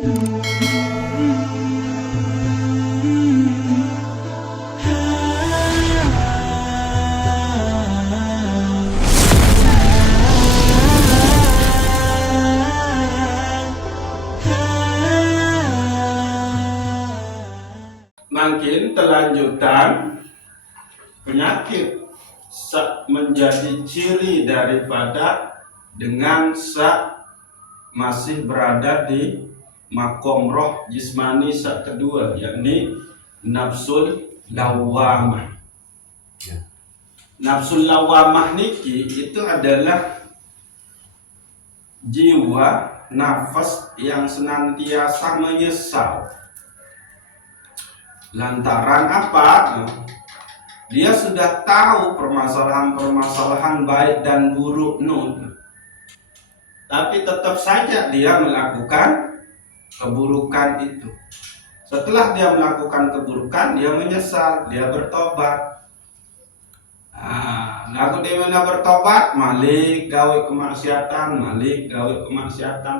Makin kelanjutan penyakit menjadi ciri daripada dengan masih berada di makom roh jismani kedua, yakni nafsul lawamah. Nafsul lawamah niki itu adalah jiwa nafas yang senantiasa menyesal. Lantaran apa? Dia sudah tahu permasalahan baik dan buruk tapi tetap saja dia melakukan keburukan itu. Setelah dia melakukan keburukan, dia menyesal, dia bertobat. Lalu dia mana bertobat, malik gawe kemaksiatan,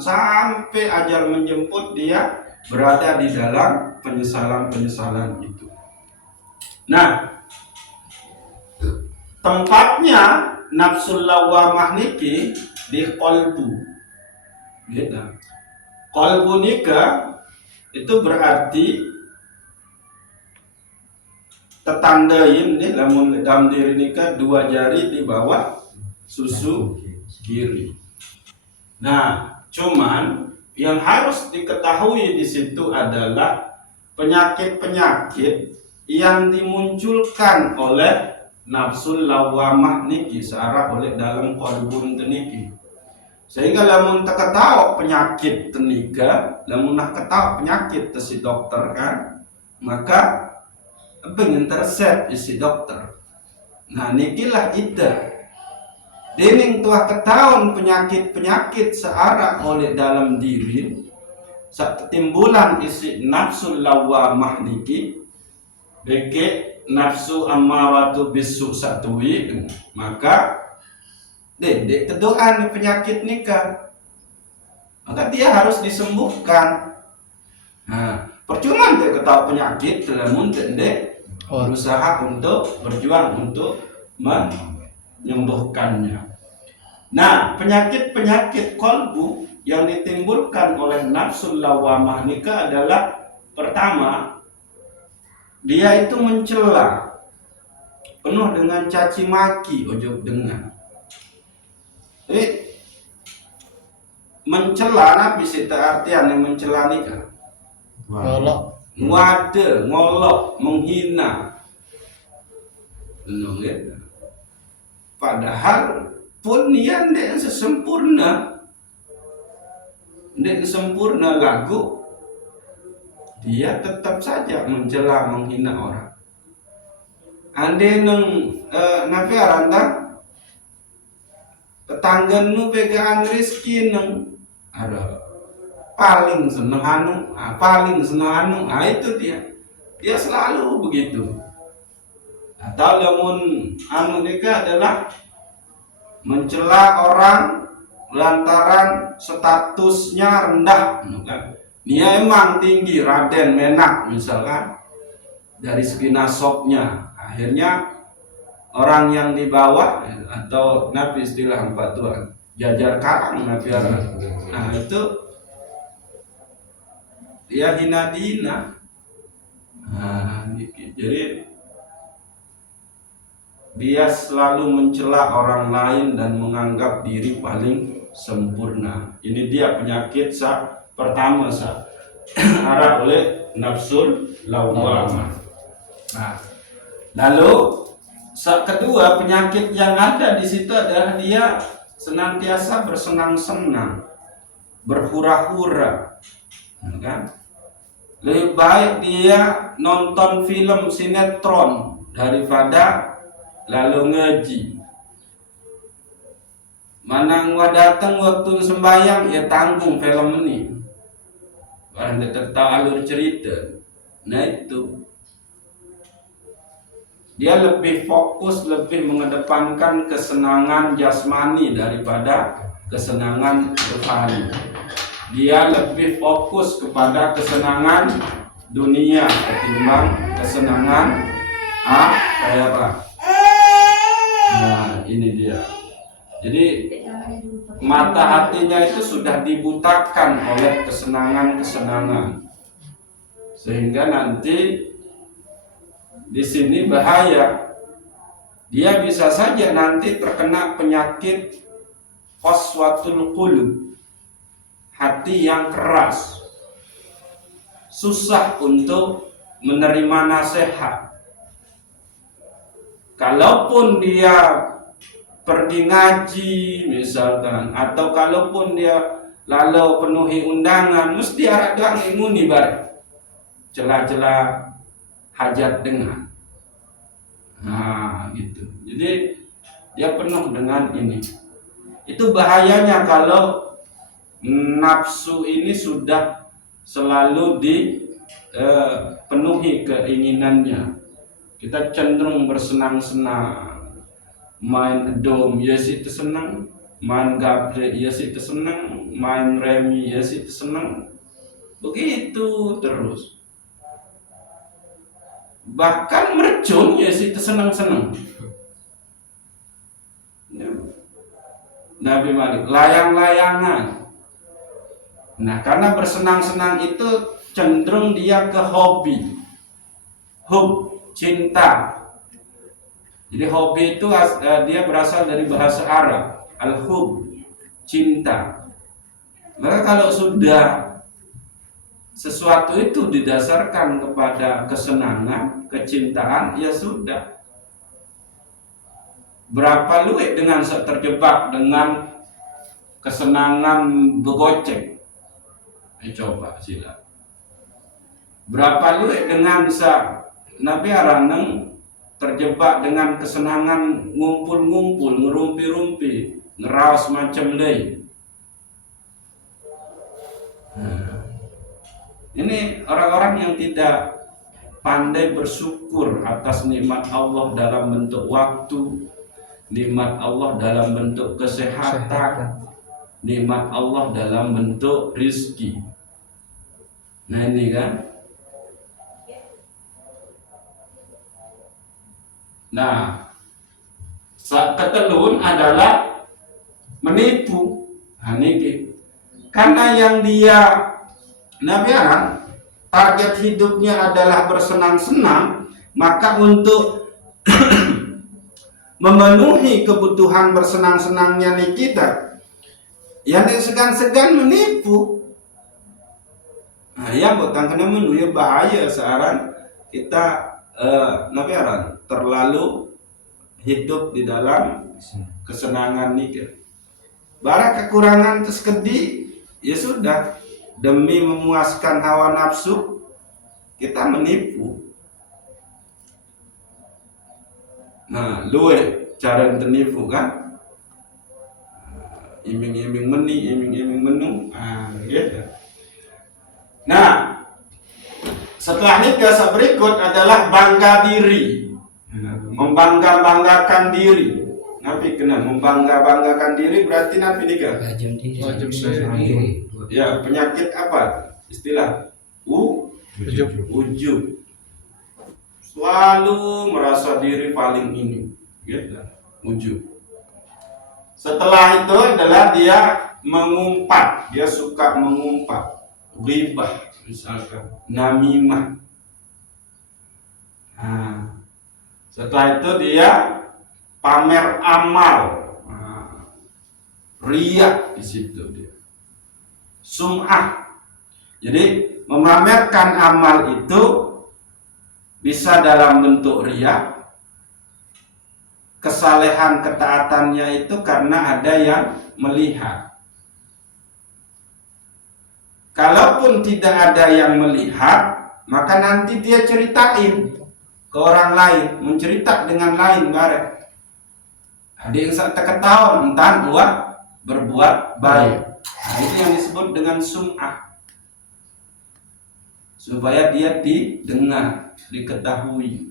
sampai ajal menjemput dia berada di dalam penyesalan itu. Nah, tempatnya nafsul lawamah niki di qalbu. Gitu. Qalbu nika itu berarti tetandain nih dalam diri nika dua jari di bawah susu kiri. Nah, cuman yang harus diketahui di situ adalah penyakit-penyakit yang dimunculkan oleh nafsul lawamah niki searah oleh dalam qalbun teniki. Sehingga lamun tak ketahui penyakit tenika, lamun nak ketahui penyakit si dokter kan, maka pengen tersep isi dokter. Nah nikilah itu. Dening telah ketahuan penyakit-penyakit searah oleh dalam diri saat timbulan isi nafsul lawamah niki beke nafsu ammaratu bisu satui, maka dek tedoan penyakit nikah, maka dia harus disembuhkan. Nah, percuma dia ketahui penyakit namun dek berusaha untuk berjuang untuk menyembuhkannya. Nah, penyakit-penyakit qalbu yang ditimbulkan oleh nafsul lawamah nikah adalah pertama, dia itu mencela, penuh dengan caci maki, ojok dengan. Mencela nabi sita artian yang mencela nikah. Ngolok, menghina. Padahal pun dia tidak sempurna lagu, dia tetap saja mencela menghina orang. Ande nabi aranda tetangga pegang rezeki ada paling senang anu, itu dia selalu begitu. Atau namun anu nikah adalah mencela orang lantaran statusnya rendah, kan? Dia emang tinggi, Raden Menak misalkan, dari segi nasabnya, akhirnya orang yang di bawah atau nabi istilah empat tuan jajar karang nabi arang. Nah itu dia hina dina. Nah, jadi dia selalu mencela orang lain dan menganggap diri paling sempurna. Ini dia penyakit pertama arah oleh nafsul lawamah. Nah, lalu kedua penyakit yang ada di situ adalah dia senantiasa bersenang-senang, berhura-hura, kan? Lebih baik dia nonton film sinetron daripada lalu ngaji. Mana gua datang waktu sembahyang, ya tanggung film ini. Orang tertawa alur cerita. Nah itu. Dia lebih fokus, lebih mengedepankan kesenangan jasmani daripada kesenangan rohani. dia lebih fokus kepada kesenangan dunia ketimbang kesenangan akhirat. Nah, ini dia. Jadi mata hatinya itu sudah dibutakan oleh kesenangan-kesenangan, sehingga nanti di sini bahaya. Dia bisa saja nanti terkena penyakit qaswatul qulub, hati yang keras, susah untuk menerima nasihat. Kalaupun dia pergi ngaji misalkan, atau kalaupun dia lalu penuhi undangan, mesti ada ngimuni bareng celah-celah hajat dengar. Nah, gitu. Jadi dia penuh dengan ini. Itu bahayanya kalau nafsu ini sudah selalu dipenuhi keinginannya. Kita cenderung bersenang-senang, main dom ya sih senang, main gaple ya sih senang, main remi ya sih senang. Begitu terus. Bahkan mercun ya sih senang-senang. Nabi Malik layang-layangan. Nah, karena bersenang-senang itu cenderung dia ke hobi, cinta. Jadi hobi itu dia berasal dari bahasa Arab, al-hub, cinta. Maka kalau sudah sesuatu itu didasarkan kepada kesenangan, kecintaan, ya sudah. Berapa luwih dengan terjebak dengan kesenangan begocek? Coba sila. Berapa luwih dengan Nabi Araneng terjebak dengan kesenangan ngumpul-ngumpul, ngerumpi-rumpi, ngeraos macam lain. Ini orang-orang yang tidak pandai bersyukur atas nikmat Allah dalam bentuk waktu, nikmat Allah dalam bentuk kesehatan, nikmat Allah dalam bentuk rizki. Nah ini kan. Nah, ketelun adalah menipu. Nah, ini karena yang dia Nabi Aran target hidupnya adalah bersenang-senang, maka untuk memenuhi kebutuhan bersenang-senangnya nih kita, yang segan-segan menipu. Nah, ya bukan kena menuju bahaya sekarang kita Nabi Aran terlalu hidup di dalam kesenangan nih. Bara kekurangan terskedi, ya sudah. Demi memuaskan hawa nafsu, kita menipu. Nah, luwe cara menipu kan? Iming-iming meni, iming-iming menu. Gitu. Nah, setelah ini biasa berikut adalah bangga diri, membangga-banggakan diri. Nabi kena membangga-banggakan diri berarti Nabi nikah. Ya, penyakit apa? Istilah ujub. Selalu merasa diri paling ini, gitu. Ujub. Setelah itu adalah dia mengumpat, dia suka mengumpat, ghibah misalkan, namimah. Nah, setelah itu dia pamer amal, riya di situ dia. Sum'ah. Jadi memamerkan amal itu bisa dalam bentuk riya. Kesalehan ketaatannya itu karena ada yang melihat. Kalaupun tidak ada yang melihat, maka nanti dia ceritain ke orang lain, mencerita dengan lain bareng. Ada yang ketahuan entah berbuat baik. Nah, itu yang disebut dengan sum'ah, supaya dia didengar, diketahui.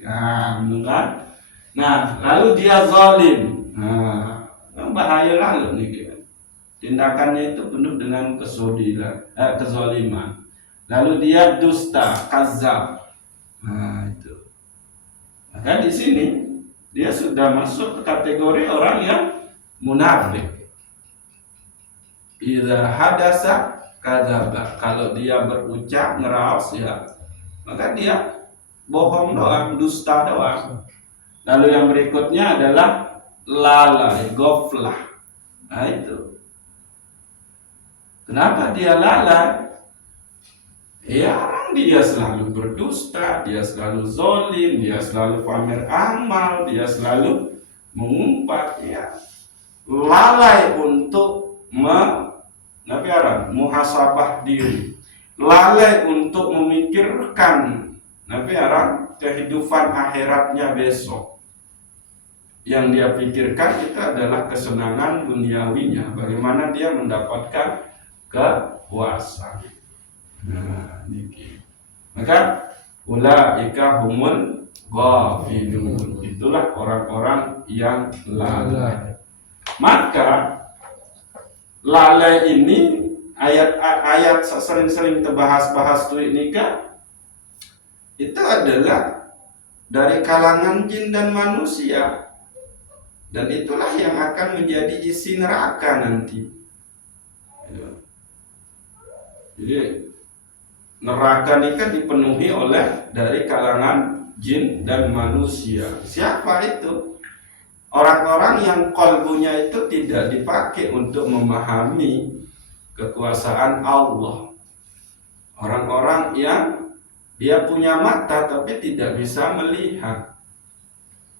Nah, lalu dia zalim. Nah, bahaya lalu nih. tindakannya itu penuh dengan kezaliman. Lalu dia dusta, kazab. Nah, itu. Maka di sini dia sudah masuk ke kategori orang yang munafik. Idza hadasa kadzaba. Kalau dia berucap ngeraos ya, maka dia bohong doang, dusta doang. Lalu yang berikutnya adalah lalai, goflah. Nah itu. Kenapa dia lalai? Ya, dia selalu berdusta, dia selalu zolim, dia selalu pamer amal, dia selalu mengumpat, ya. Lalai untuk muhasabah diri, lalai untuk memikirkan kehidupan akhiratnya besok. Yang dia pikirkan itu adalah kesenangan duniawinya, bagaimana dia mendapatkan kekuasaan. Nah, ini. Maka ulaika humul ghafilun. Itulah orang-orang yang lalai. Maka lalai ini ayat-ayat sering-sering terbahas-bahas tuh nikah itu adalah dari kalangan jin dan manusia. Dan itulah yang akan menjadi isi neraka nanti. Jadi neraka ini kan dipenuhi oleh dari kalangan jin dan manusia. Siapa itu? Orang-orang yang qalbunya itu tidak dipakai untuk memahami kekuasaan Allah. Orang-orang yang dia punya mata tapi tidak bisa melihat.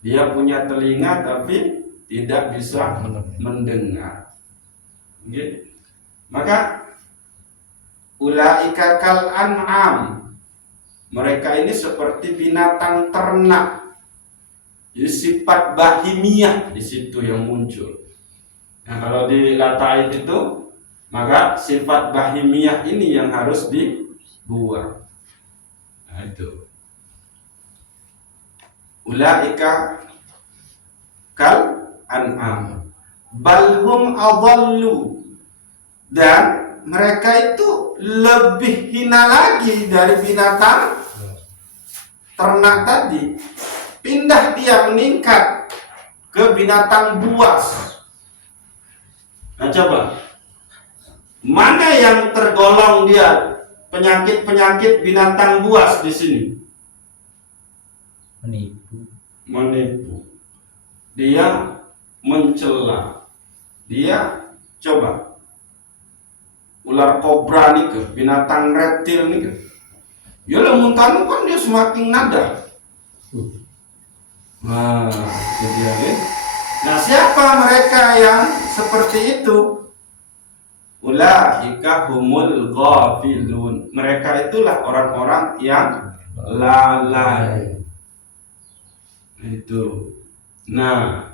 Dia punya telinga tapi tidak bisa mendengar. Okay. Maka ulaika kal an'am. Mereka ini seperti binatang ternak. Jadi sifat bahimiyah di situ yang muncul. Nah, kalau di Lataif itu, maka sifat bahimiyah ini yang harus dibuang. Nah, itu. Ulaika kal an'am. Balhum adallu. Dan mereka itu lebih hina lagi dari binatang ternak tadi. Pindah dia meningkat ke binatang buas. Nah coba, mana yang tergolong dia penyakit-penyakit binatang buas di sini? Menipu. Dia mencela. Dia coba ular kobra nih ke binatang reptil nih ke. Ya lamun kan dia semakin nada. Nah, nah siapa mereka yang seperti itu? Ulaika humul ghafilun. Mereka itulah orang-orang yang lalai. Itu. Nah,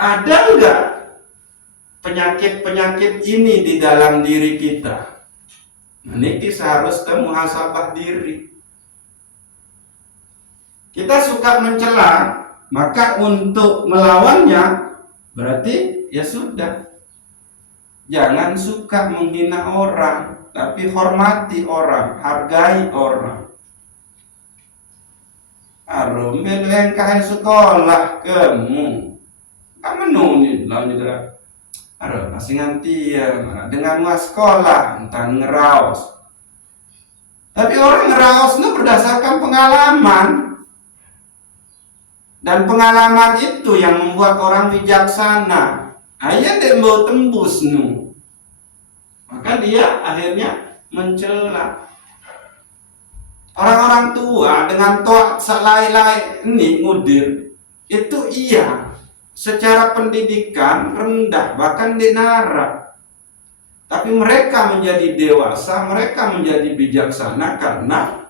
ada enggak penyakit-penyakit ini di dalam diri kita? Nah, ini seharusnya muhasabah diri. Kita suka mencela, maka untuk melawannya berarti ya sudah. Jangan suka menghina orang, tapi hormati orang, hargai orang. Arum melengkah sekolah kamu. Kamu nunin lawan dia. Aduh, masih nganti ya dengan mas sekolah entah ngeraos. Tapi orang ngeraos itu berdasarkan pengalaman. Dan pengalaman itu yang membuat orang bijaksana. Ayah dia mau tembus nu. Maka dia akhirnya mencela. Orang-orang tua dengan toa selai-lai ini ngudir. Itu iya. Secara pendidikan rendah, bahkan dinara. Tapi mereka menjadi dewasa, mereka menjadi bijaksana karena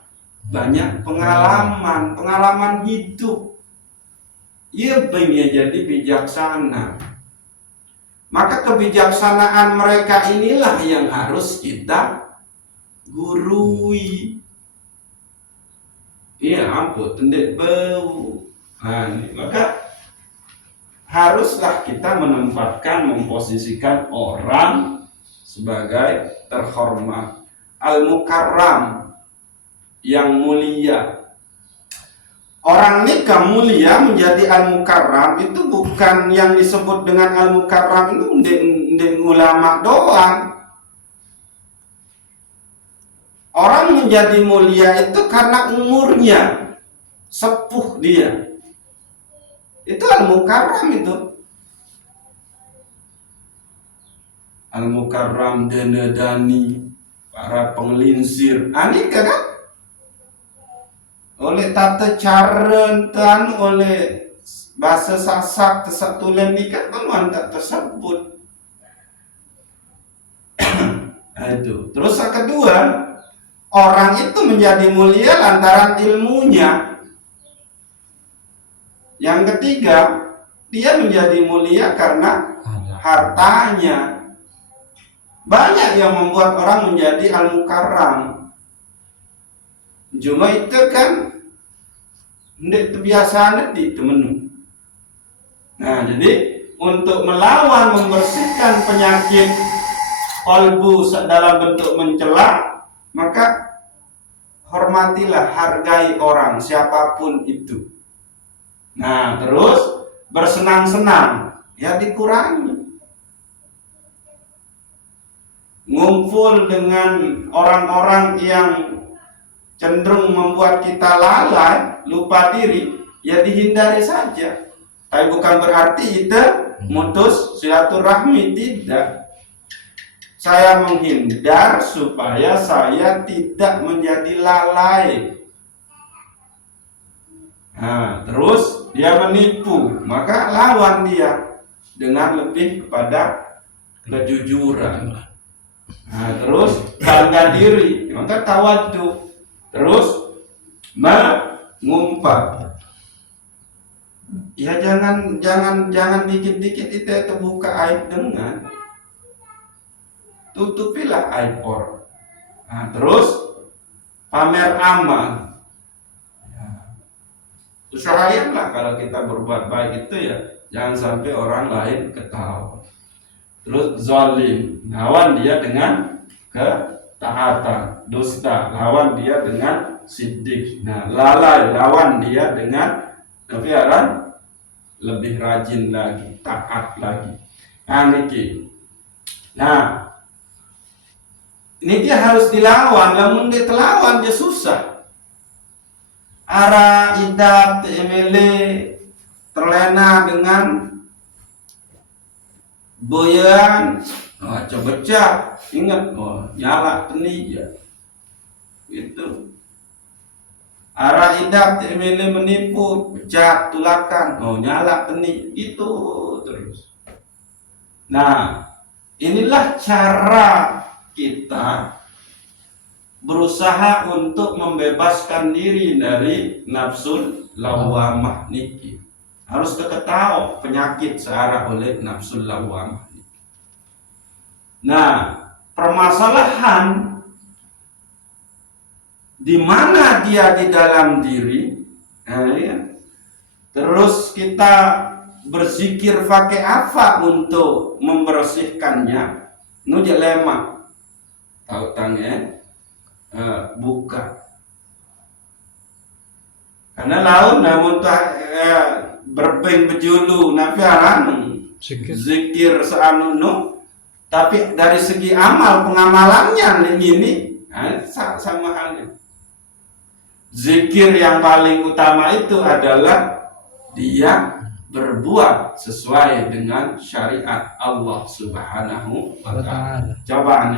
banyak pengalaman hidup. Ia pengen jadi bijaksana. Maka kebijaksanaan mereka inilah yang harus kita gurui. Iya ampun, tendek bau. Nah, maka haruslah kita memposisikan orang sebagai terhormat, al-mukarram, yang mulia. Orang nikah mulia menjadi al-mukarram itu bukan yang disebut dengan al-mukarram itu di ulama doang. Orang menjadi mulia itu karena umurnya, sepuh dia. Itu al-mukarram itu. Al-mukarram, denedani, para penglinsir. Nikah kan? Oleh tata cara dan oleh bahasa Sasak tersatulan nikah kan mantap tersebut. Itu. Terus yang kedua, orang itu menjadi mulia lantaran ilmunya. Yang ketiga, dia menjadi mulia karena hartanya. Banyak yang membuat orang menjadi al-mukarram. Cuma itu kan ndek kebiasaan di temen. Nah, jadi untuk melawan, membersihkan penyakit kalbu dalam bentuk mencela, maka hormatilah, hargai orang siapapun itu. Nah, terus bersenang-senang ya dikurangi. Ngumpul dengan orang-orang yang cenderung membuat kita lalai, lupa diri, ya dihindari saja. Tapi bukan berarti itu mutus silaturahmi, tidak. Saya menghindar supaya saya tidak menjadi lalai. Nah, terus dia menipu, maka lawan dia dengan lebih kepada kejujuran. Nah, terus bangga diri, maka tawaddu. Terus mengumpat. Ya jangan dikit-dikit itu terbuka aib dengan. Tutupilah aib orang. Nah, terus pamer amal. Ya. Usahakanlah kalau kita berbuat baik itu ya jangan sampai orang lain ketahui. Terus zalim, lawan dia dengan ketaatan. Dusta, lawan dia dengan siddiq. Nah, lalai, lawan dia dengan kebiaran, lebih rajin lagi, taat lagi. Nah, ini dia harus dilawan. Namun dia terlawan dia susah. Ara idap temele terlena dengan boyan, coba ingat, nyala teni ya. Itu. Ara idap temele menipu, pecah tulakan, nyala teni, itu terus. Nah, inilah cara kita berusaha untuk membebaskan diri dari nafsul lawamah niki. Harus ketahui penyakit searah oleh nafsul lawamah. Nah, permasalahan di mana dia di dalam diri, ya. Terus kita berzikir pakai apa untuk membersihkannya? Nuja lemak, tahu tanya, buka. Karena laut namun berbeng bejulu nafiaran zikir seanunu, tapi dari segi amal pengamalannya ini sama halnya. Zikir yang paling utama itu adalah dia berbuat sesuai dengan syariat Allah Subhanahu wa ta'ala. Coba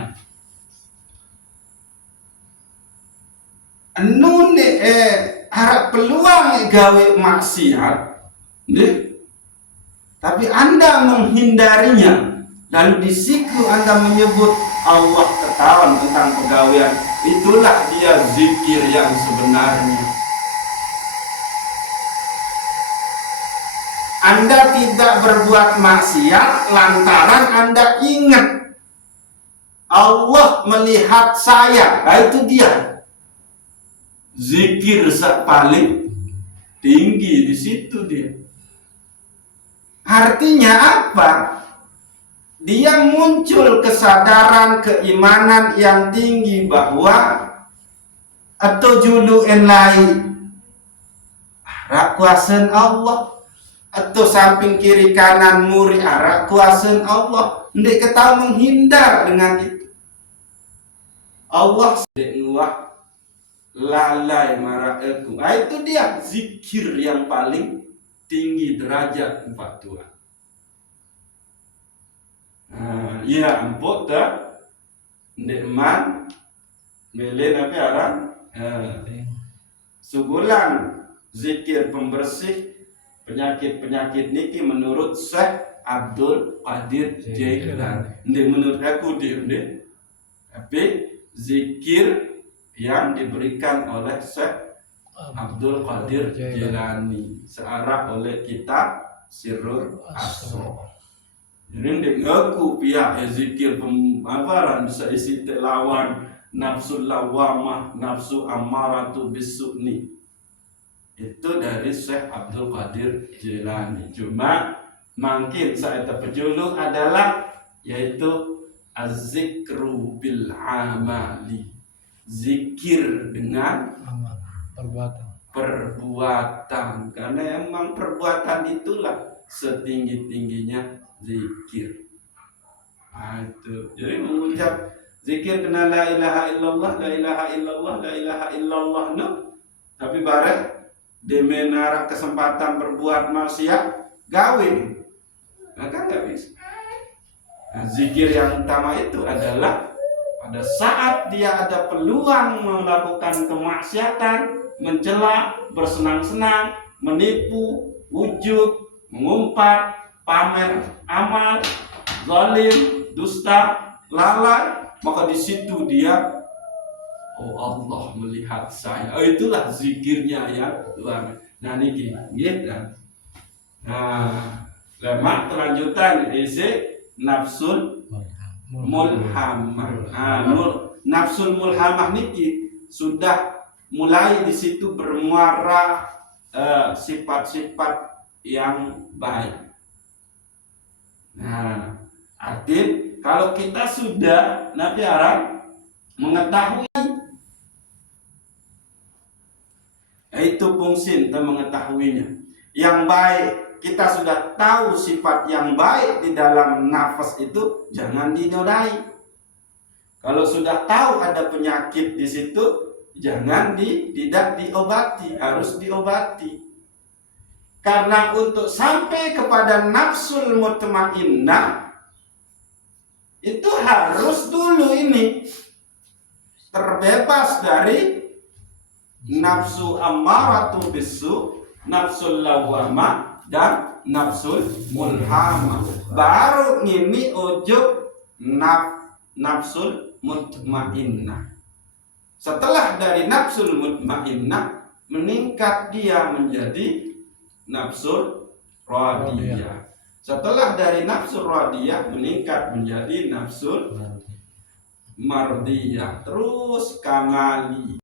nune harap peluang gawe maksiat, tapi Anda menghindarinya, lalu di situ Anda menyebut Allah ketahuan tentang pegawaian, itulah dia zikir yang sebenarnya. Anda tidak berbuat maksiat lantaran Anda ingat Allah melihat saya, itu dia. Zikir paling tinggi di situ dia. Artinya apa? Dia muncul kesadaran keimanan yang tinggi bahwa atau julu en lain arak kuasan Allah, atau samping kiri kanan muri arak kuasan Allah. Ndek ketahu menghindar dengan itu. Allah sedek nguah lalai marah aku. Itu dia zikir yang paling tinggi derajat empat Tuhan. Ya empuk tak nikmat mele nabi arang sebulan zikir pembersih penyakit-penyakit niki menurut Syekh Abdul Qadir Jailani. Ndek menurut aku dia tapi zikir yang diberikan oleh Syekh Abdul Qadir Jailani searah oleh kitab Sirrul Asrar. Jadi aku pihak zikir pemaparan bisa isi lawan nafsu lawamah, nafsu ammaratu bisukni. Itu dari Syekh Abdul Qadir Jailani. Cuma mungkin saya terpejuluk adalah yaitu az-zikru bil amali. Zikir dengan perbuatan. Karena emang perbuatan itulah setinggi-tingginya zikir. Itu. Jadi mengucap zikir kena la ilaha illallah, la ilaha illallah, la ilaha illallah no. Tapi bareng demenara kesempatan berbuat maksiat gawe. Maka nggak bisa. Nah, zikir yang utama itu adalah pada saat dia ada peluang melakukan kemaksiatan, mencela, bersenang-senang, menipu, ujub, mengumpat, pamer amal, zalim, dusta, lalai, maka di situ dia, oh Allah melihat saya. Oh, itulah zikirnya yang luar. Nah ini gitu. Nah, lemak kelanjutan isi nafsul mulhamah. Nafsul mulhamah niki sudah mulai di situ bermuara sifat-sifat yang baik. Nah, arti kalau kita sudah Nabi Arab mengetahui itu fungsi kita mengetahuinya yang baik, kita sudah tahu sifat yang baik di dalam nafas itu jangan dinodai. Kalau sudah tahu ada penyakit di situ jangan tidak diobati, harus diobati. Karena untuk sampai kepada nafsul mutmainnah itu harus dulu ini terbebas dari nafsu ammaratu bisu, nafsul lawamah dan nafsul mulhamah. Baru ini ujub nafsul mutmainnah. Setelah dari nafsul mutmainnah meningkat dia menjadi nafsul radiyah. Setelah dari nafsul radiyah meningkat menjadi nafsul mardiyah. Terus kamali.